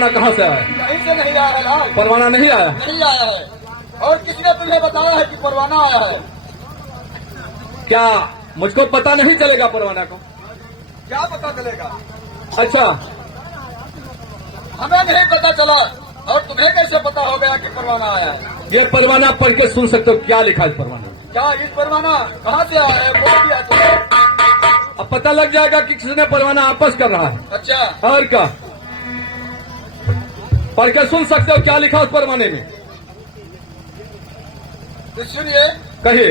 परवाना कहाँ से आया? कहीं से नहीं आया है लाल। परवाना नहीं आया? नहीं आया है। और किसने तुम्हें बताया है कि परवाना आया है? क्या मुझको पता नहीं चलेगा परवाना को? क्या पता चलेगा? अच्छा, हमें नहीं पता चला और तुम्हें कैसे पता हो गया कि परवाना आया है? ये परवाना पढ़ के सुन सकते हो, क्या लिखा है इस परवाना में? क्या इस परवाना कहाँ से आया है? बोल दिया तुम्हें। अब पता लग जाएगा कि किसने परवाना आपस कर रहा है। अच्छा, और क्या पढ़ के सुन सकते हो क्या लिखा उस परवाने में? तो सुनिए। कहिए।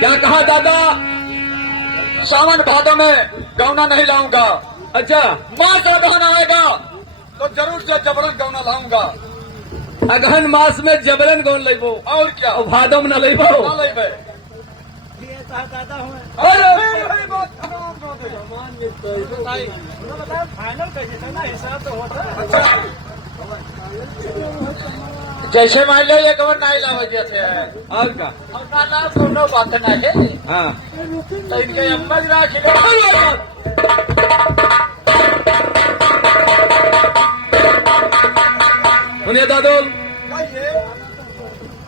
क्या कहा दादा? सावन भादों में गौना नहीं लाऊंगा। अच्छा, माँ का बहन आएगा तो जरूर से जबरन गौना लाऊंगा। अगहन मास में जबरन गौन लेबो और क्या? और भादो में न लेबो। ना लेबे। अरे अरे बात खराब कर दे। फाइनल कैसे था ना, हिसाब तो होता है। अच्छा, जैसे मान लो ये कवर नहीं लावे जैसे है और क्या? और ना ना कोनो बात ना है। हाँ, तो इनके अम्मा जरा खिलो। सुनिए दादोल, कहिए।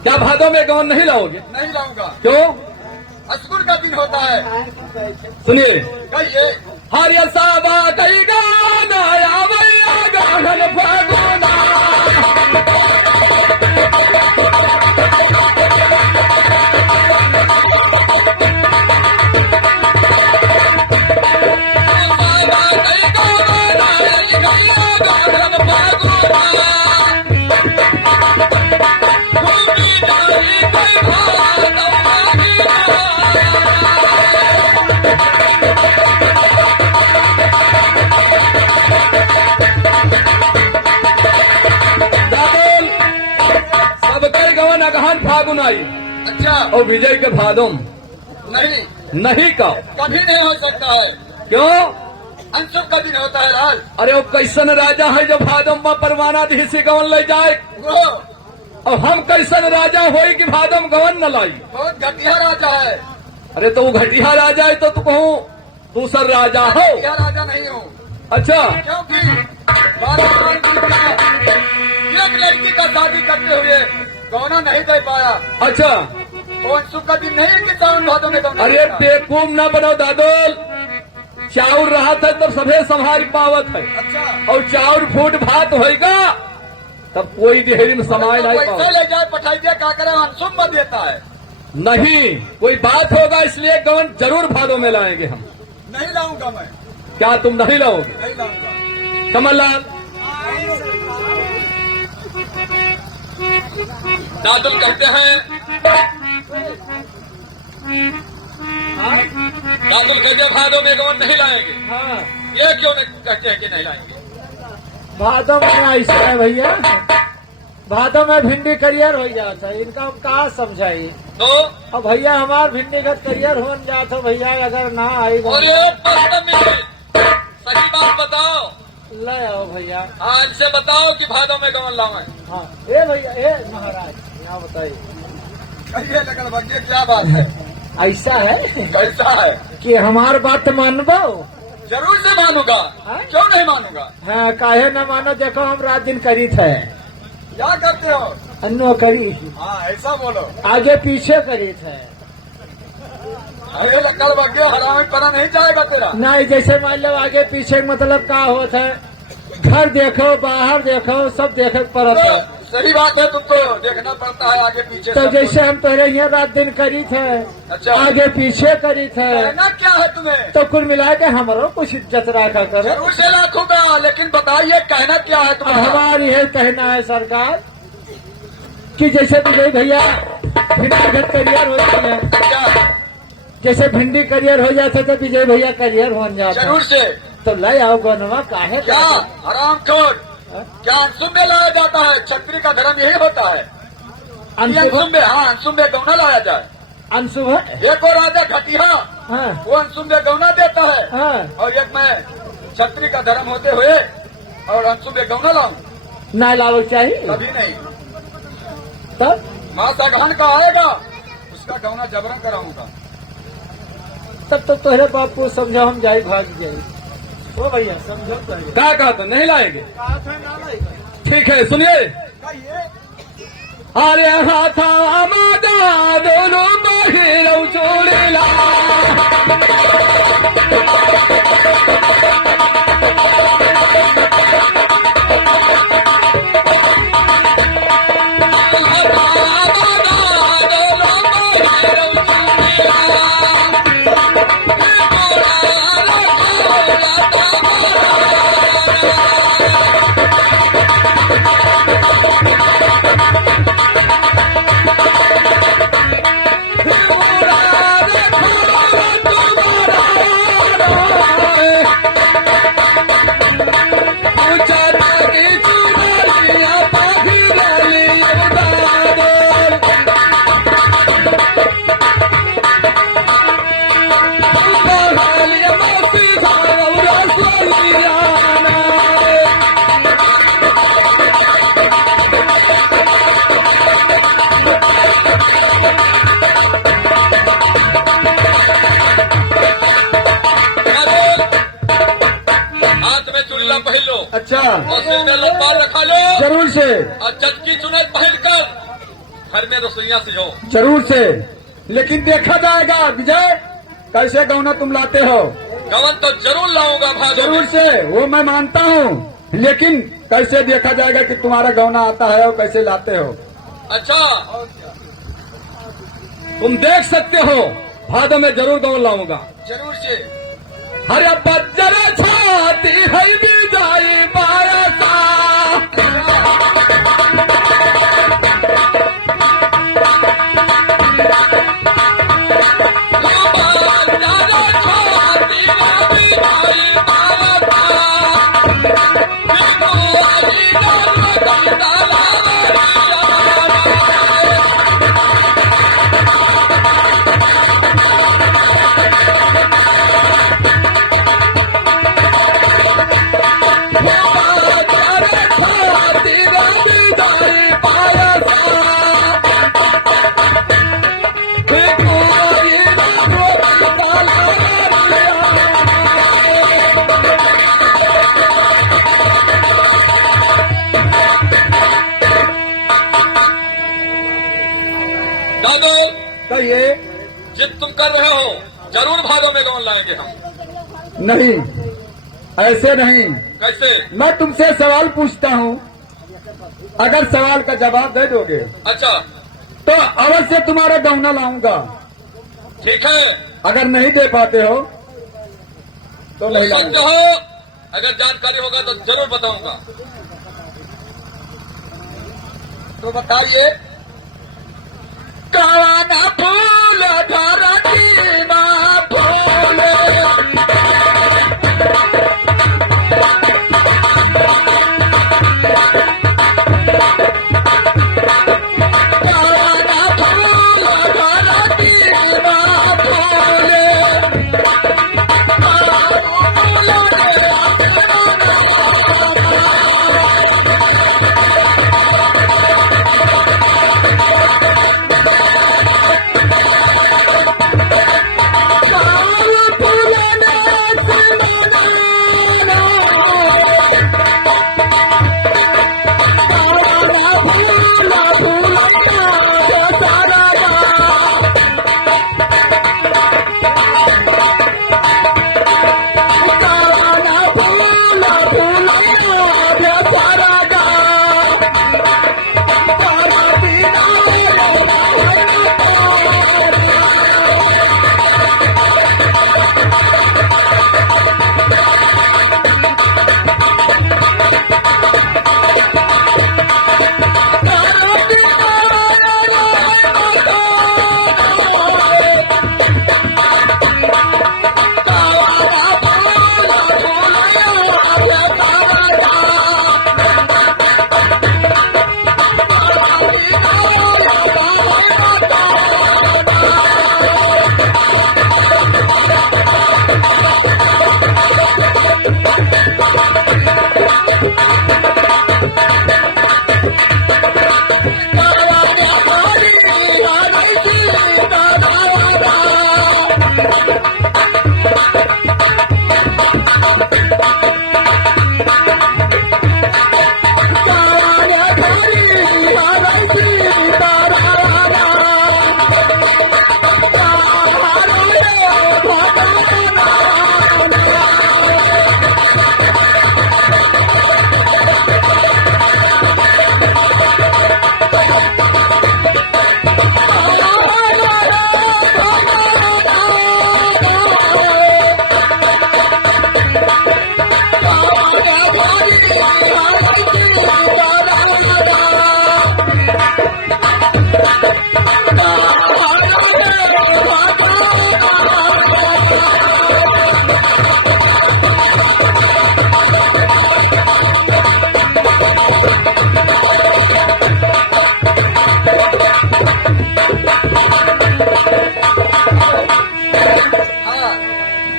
क्या भादो में गौन नहीं लाओगे? नहीं लाऊंगा। क्यों? असुर का दिन होता है। सुनिए, कहिए। हरिया साबा कई गाना आवैया गाहन फागुना। फागुन आई अच्छा और विजय के भादम नहीं, नहीं का। कभी नहीं हो सकता है। क्यों? अनशुभ का दिन होता है राज। अरे वो कैसन राजा है जो भादम में परवाना धी गवन ले जाए, वो और हम कैसन राजा होई कि भादम गवन न लाई। बहुत घटिया राजा है। अरे तो वो घटिया राजा है तो तू कहूँ दूसर राजा हो। घटिया राजा नहीं हूँ, अच्छा, क्योंकि एक लड़की का शादी करते हुए गौना नहीं दे पाया। अच्छा। वो अनशुभ का दिन नहीं कि सावन भादों में गौना अरे देगा। बेवकूफ न बनो दादोल, चाउर रहा था तब सभे संभाल पावत है, अच्छा, और चाउर फूट भात होएगा तब कोई देहरी में समाये नहीं पैसा पाओ। ले जाए पठाई दिया क्या करे, अनशुभ में देता है। नहीं, कोई बात होगा इसलिए गवन जरूर भादों में लाएंगे हम। नहीं लाऊंगा मैं, क्या तुम नहीं लाओगे? नहीं लाऊंगा। कमललाल, दादुल कहते हैं, दादुल कहते हैं भादों में गवन नहीं लाएंगे। हाँ ये क्यों नहीं कहते हैं कि नहीं लाएंगे? भादों में ऐसा है भैया, भादों में भिंडी करियर हो जाता है, इनका हम कहा समझाई। तो अब भैया हमार भिंडी का करियर हो जाता भैया, अगर ना आएगा और ये बदतमीजी, सही बात बताओ। ले आओ भैया। हाँ, इनसे बताओ कि भादों में गवन लाऊं। हाँ ए भैया, ए महाराज यहाँ बताइए, कहिए लगल भगिए क्या बात है? ऐसा है कैसा है? कि हमार बात मानबो? जरूर से मानूंगा, हाँ? क्यों नहीं मानूंगा? हाँ काहे न मानो, देखो हम रात दिन करी थे, क्या करते हो? अन्नो करी, हाँ, ऐसा बोलो। आगे पीछे करी थे। अरे लगल भगिए हरामी पना नहीं जाएगा तेरा। नहीं, जैसे मान लो आगे पीछे मतलब का होता है, घर देखो बाहर देखो सब देखे पड़ता है। तो सही बात है, तुम तो देखना पड़ता है आगे पीछे तो सब जैसे हम पहले यहाँ रात दिन करी थे, अच्छा। आगे पीछे करी थे, कहना क्या है तुम्हें? तो कुल मिला के हमारो कुछ इज्जत रखा करो। जरूर से लाखूंगा, लेकिन बताइए कहना क्या है तुम्हारा? हमारी यह कहना है सरकार कि जैसे विजय भैया भिंडी करियर हो जाती है, क्या? जैसे भिंडी करियर हो जाता तो विजय भैया करियर हो जाता, जरूर से। तो ले आओ गनवा काहे क्या हराम खोर, क्या अनसुम में लाया जाता है? क्षत्रिय का धर्म यही होता है। अनसुम में, हाँ, अनसुम में गौना लाया जाए। अनशुभ है। एक और राजा घटिया, हाँ वो अनसुम में गौना देता है, हाँ, और एक मैं क्षत्रिय का धर्म होते हुए और अनसुम में गौना लाऊं, ना लाओ चाहिए कभी नहीं। तब माँ सागवान का आएगा, उसका गौना जबरन कराऊंगा। तब तो तोहरे बाप को समझो, हम जाई भाग जाई। ओ भैया समझो तो है। क्या कहा था नहीं लाएंगे? कहा था ना लाएगा। ठीक है, सुनिए। कहिए। अरे हाथा मादा दोनों बहिरौ चोरेला, अच्छा, और सिर में लंबा रखा लो, जरूर से, और चटकी चुनर पहन कर घर में रसोईया सिझो। जरूर से। लेकिन देखा जाएगा विजय, कैसे गौना तुम लाते हो। गवन तो जरूर लाऊंगा भादों जरूर में। से, वो मैं मानता हूँ, लेकिन कैसे देखा जाएगा कि तुम्हारा गौना आता है और कैसे लाते हो। अच्छा, तुम देख सकते हो, भादों में जरूर गवन लाऊंगा। जरूर से। हरे बज्जर छाती है विदाई बारसा, कर रहे हो जरूर भादों में लोन लाएंगे हम। नहीं, ऐसे नहीं। कैसे? मैं तुमसे सवाल पूछता हूँ, अगर सवाल का जवाब दे दोगे अच्छा तो अवश्य तुम्हारा गहना लाऊंगा। ठीक है, अगर नहीं दे पाते हो तो नहीं सत्य लाऊंगा। हो, अगर जानकारी होगा तो जरूर बताऊंगा। तो बताइए। काना फूल धरती माँ फूल, काना फूल धरती माँ फूल,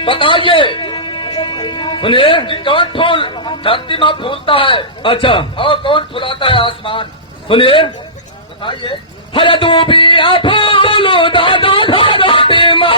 बताइए सुनिए। कि कौन फूल धरती माँ फूलता है अच्छा और कौन फुलाता है आसमान? सुनिए। बताइए। हर दूबिया फूल दादा धरती माँ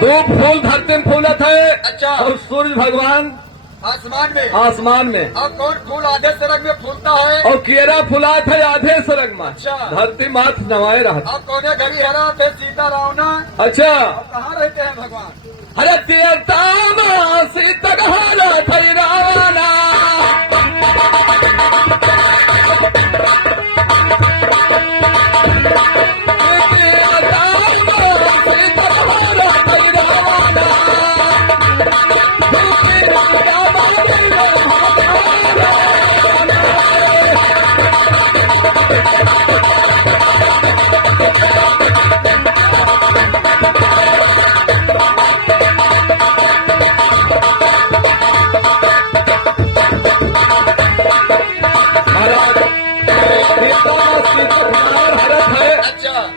दो फूल धरती में फूलत है। अच्छा। और सूर्य भगवान आसमान में। आसमान में। और कौन फूल आधे सरग में फूलता है? और केरा फुलात है आधे सरग में। अच्छा। धरती माथ नवाए रहा। और कोने घड़ी हरा थे सीता रावना। अच्छा। कहाँ रहते हैं भगवान? हरे सीता सीता कहा रावना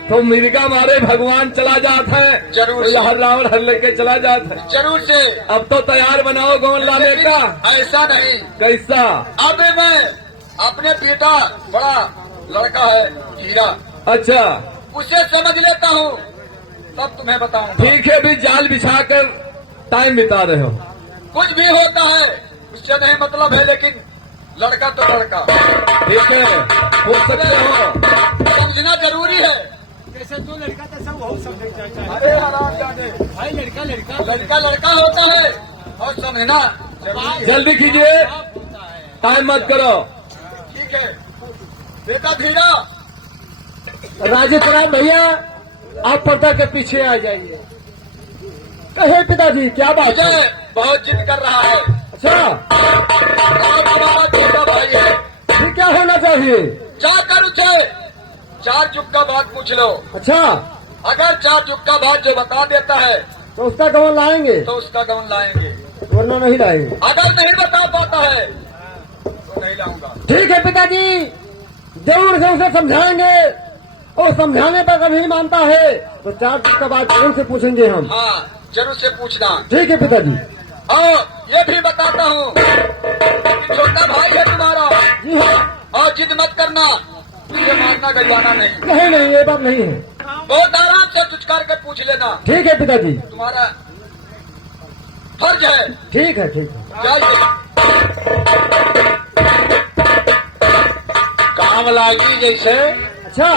तो मिर्गा मारे भगवान चला जाता है, जरूर। तो हर रावण हर लेके चला जाता है। जरूर से। अब तो तैयार बनाओ गौन लाने का। ऐसा नहीं, कैसा? अब मैं अपने बेटा बड़ा लड़का है हीरा, अच्छा उसे समझ लेता हूँ, तब तुम्हें बताऊंगा। ठीक है, भी जाल बिछाकर टाइम बिता रहे हो। कुछ भी होता है उससे नहीं मतलब है, लेकिन लड़का तो लड़का ठीक है, हो सकते हो। समझना जरूरी है। जैसे तू लड़का तो सब हो समझ चाचा। अरे हराम जाने, भाई लड़का लड़का लड़का लड़का होता है और समझना जरूरी है। जल्दी कीजिए, टाइम मत करो। ठीक है बेटा धीरा, राजेश राम भैया आप पर्दा के पीछे आ जाइए। कहे पिताजी क्या बात है? मुझे बहुत जिद कर रहा है। अच्छा और हमारा छोटा भाई है, ये क्या होना चाहिए? जाकर उसे 4 जुग का बात पूछ लो। अच्छा अगर 4 जुग का बात जो बता देता है तो उसका गवन लाएंगे, तो उसका गौन लाएंगे, वरना नहीं लाएंगे। अगर नहीं बता पाता है तो नहीं लाऊंगा। ठीक है पिताजी, जरूर से उसे समझाएंगे, और समझाने पर अगर नहीं मानता है तो 4 दिन का बाद जरूर से पूछेंगे हम। हाँ जरूर से पूछना। ठीक है पिताजी। और ये भी बताता हूँ कि छोटा भाई है तुम्हारा, जी हाँ। और जिद मत करना, तुझे मारना गलवाना नहीं। नहीं नहीं ये बात नहीं है। बहुत आराम से तुझकार के पूछ लेना, ठीक है पिताजी। तुम्हारा फर्ज है। ठीक है ठीक है। जल्दी काम लागी जैसे अच्छा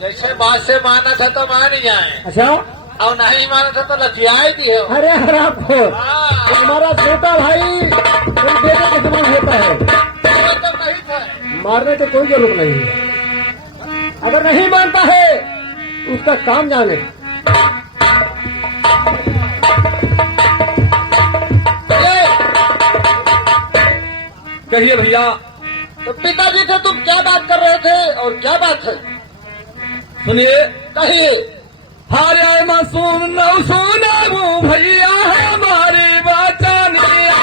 जैसे बात से माना था तो मान ही जाए, अच्छा। और नहीं माना था तो लतियाई दी है। अरे हराम खोर, हमारा छोटा भाई तुम बेटे के समान होता है, तो नहीं था। मारने की कोई जरूरत नहीं है। अगर नहीं मानता है उसका काम जाने। कहिए भैया। तो पिताजी से तुम क्या बात कर रहे थे और क्या बात है? सुनिए, कहिए। हारे मासूम नौ सुनाबू भैया हमारे बचनिया।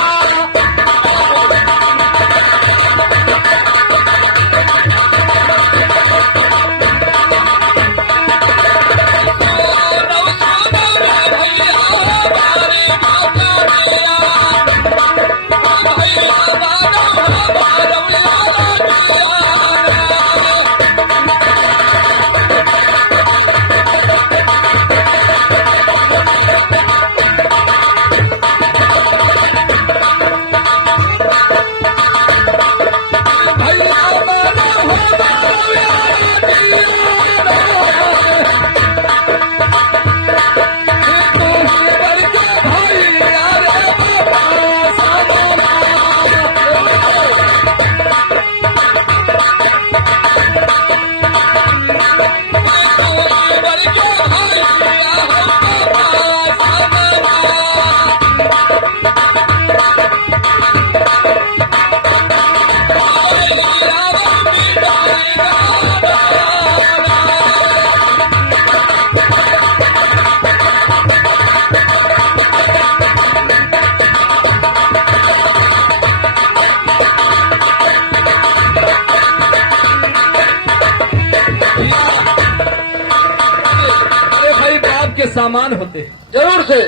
सामान होते हैं, जरूर से।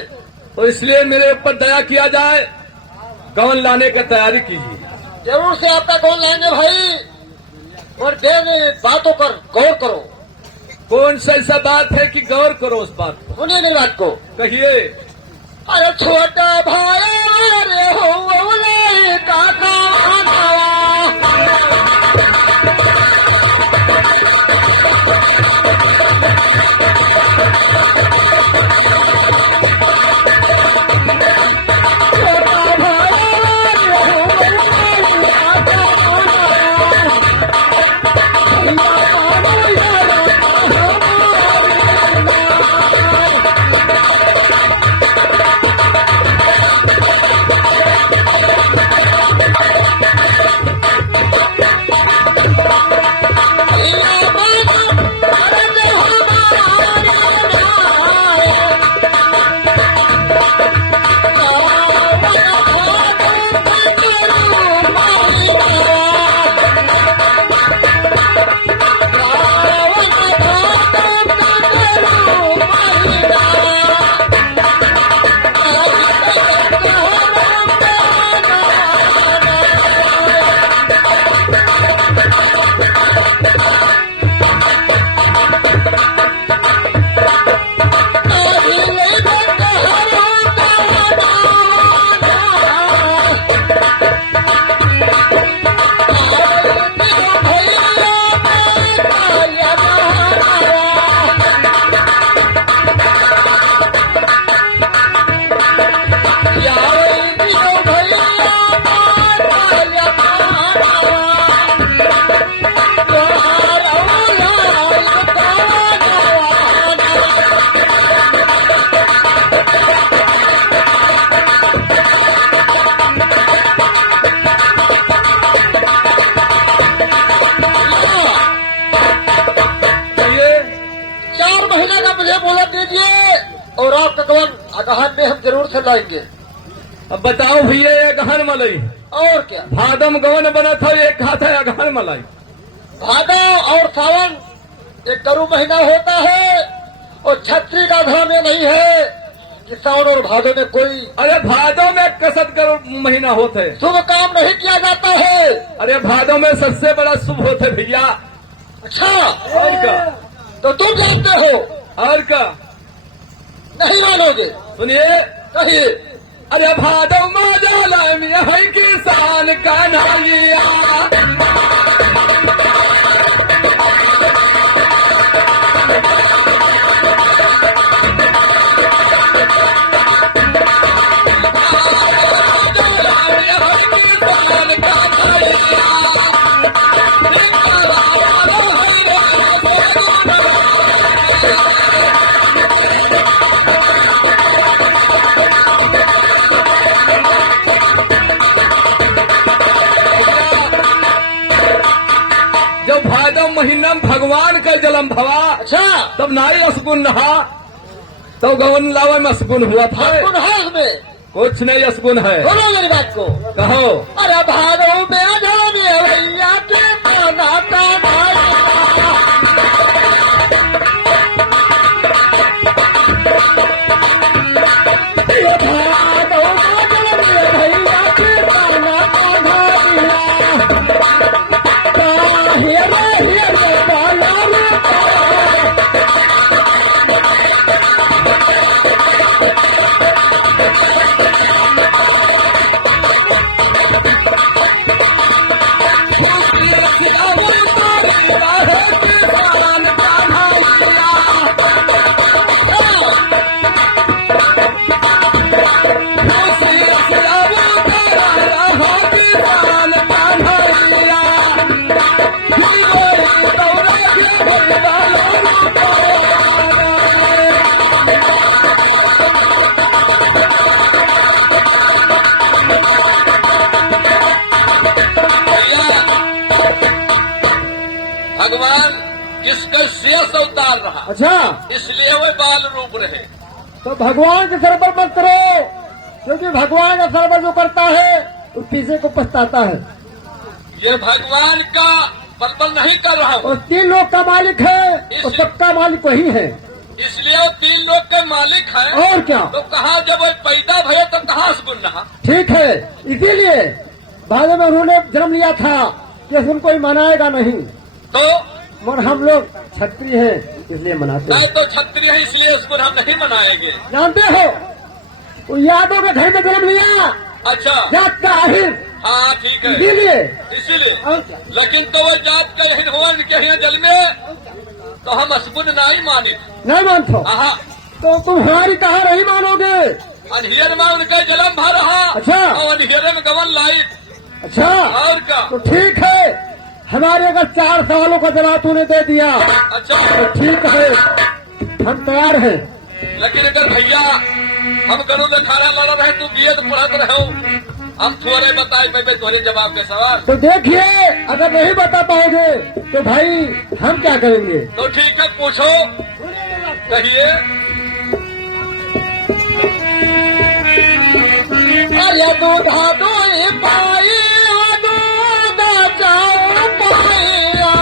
तो इसलिए मेरे ऊपर दया किया जाए, गौन लाने की तैयारी कीजिए। जरूर से आपका कौन लाएंगे भाई, और देर बातों पर गौर करो। कौन सा ऐसा बात है कि गौर करो उस बात को? सुनिए मेरी बात को। कहिए। अरे छोटा भाई रे हो काका 4 महीने का मुझे मोहलत दीजिए और आपका गवन अगहन में हम जरूर से लाएंगे। अब बताओ भैया ये गहन मलाई और क्या, भादम गवन बना था एक हाथ है गहन मलाई। भादो और सावन एक गरु महीना होता है और छत्री का धर्म ये नहीं है कि सावन और भादो में कोई अरे भादों में कसत करो महीना होते, शुभ काम नहीं किया जाता है। अरे भादों में सबसे बड़ा शुभ होते भैया। अच्छा, और का तो तुम जानते हो? और का नहीं मानोगे? सुनिए, कहिए। अरे भादव माला मिया है किसान का नाइया। जब भादव महीना में भगवान का जन्म भवा, अच्छा, तब नारी असगुन नहा, तब गवन लावन में असगुन हुआ था। कौन है उसमें? कुछ नहीं असगुन है। बोलो मेरी बात को। कहो अरे भादो में अधो में भैया के माना का भाई। भादो में अधो में भैया के माना का भाई। काहे रे बाला रे भगवान किसका शेष अवतार रहा, अच्छा, इसलिए वे बाल रूप रहे। तो भगवान के सर पर मत करो, क्योंकि भगवान का सर पर जो करता है उस पीछे को पछताता है। ये भगवान का बलबल नहीं कर रहा हूँ, और 3 लोग का मालिक है और सबका मालिक वही है। इसलिए वो 3 लोग के मालिक है। और क्या, तो कहा जब वो पैदा भये तो कहाँ से गुण रहा। ठीक है, इसीलिए बाद में उन्होंने जन्म लिया था कि उनको कोई मनाएगा नहीं, तो मगर हम लोग क्षत्रिय हैं इसलिए मनाते हैं। नहीं तो क्षत्रिय है इसलिए उसको हम नहीं मनाएंगे। जानते हो, वो यादव के घर में जन्म लिया, अच्छा, जात का आहिर, हाँ ठीक है, इसीलिए। इसीलिए और क्या? लेकिन तो वो जात का यही हुआ के यहाँ जल में तो हम असगुन नहीं माने। नहीं मानते हाँ, तो तुम हमारी कहा नहीं मानोगे। अनहियर में उनका जन्म भर रहा। अच्छा। और अनहियर में गवन लाइट। अच्छा, और क्या, तो ठीक है, हमारे अगर 4 सवालों का जवाब तूने दे दिया अच्छा, तो ठीक है, हम तैयार हैं। लेकिन अगर भैया हम करूँ तो खाना लड़ा रहे तू बियत पढ़त रहो, हम थोड़े बताए पे थोड़े जवाब के सवाल। तो देखिए, अगर नहीं बता पाओगे तो भाई हम क्या करेंगे। तो ठीक है, पूछो, कहिए। अरे दूधा दो पाई दूध जाओ पाया।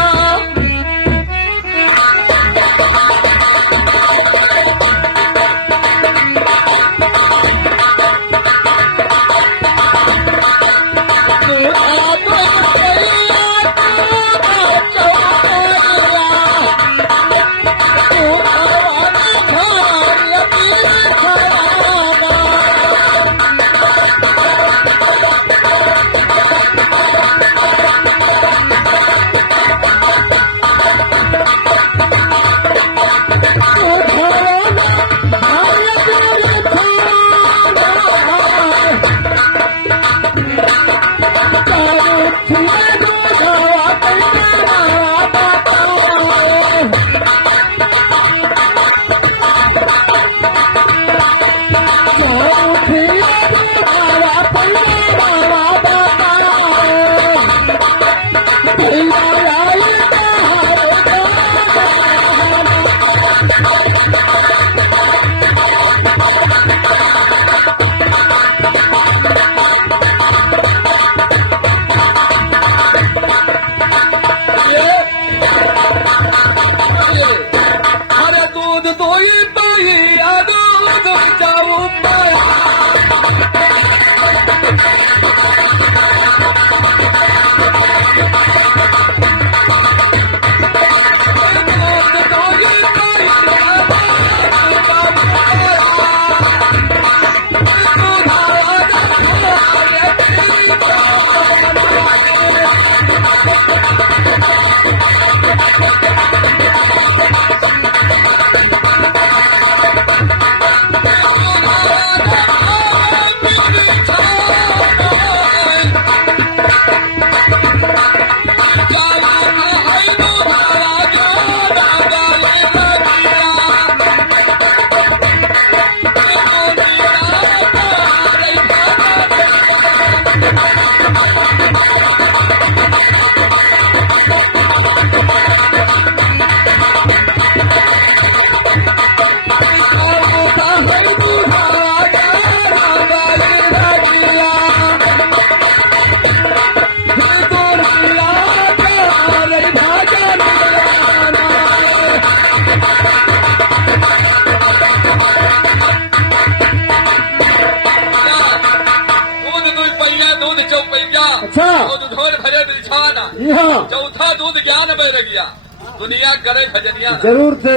दुनिया करे भजनिया ना। जरूर से,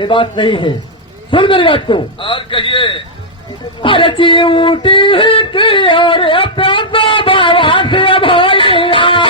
ये बात सही है। सुन मेरी बात को। और कहिए अरे चिऊटी की और प्यासा बाबा से भैया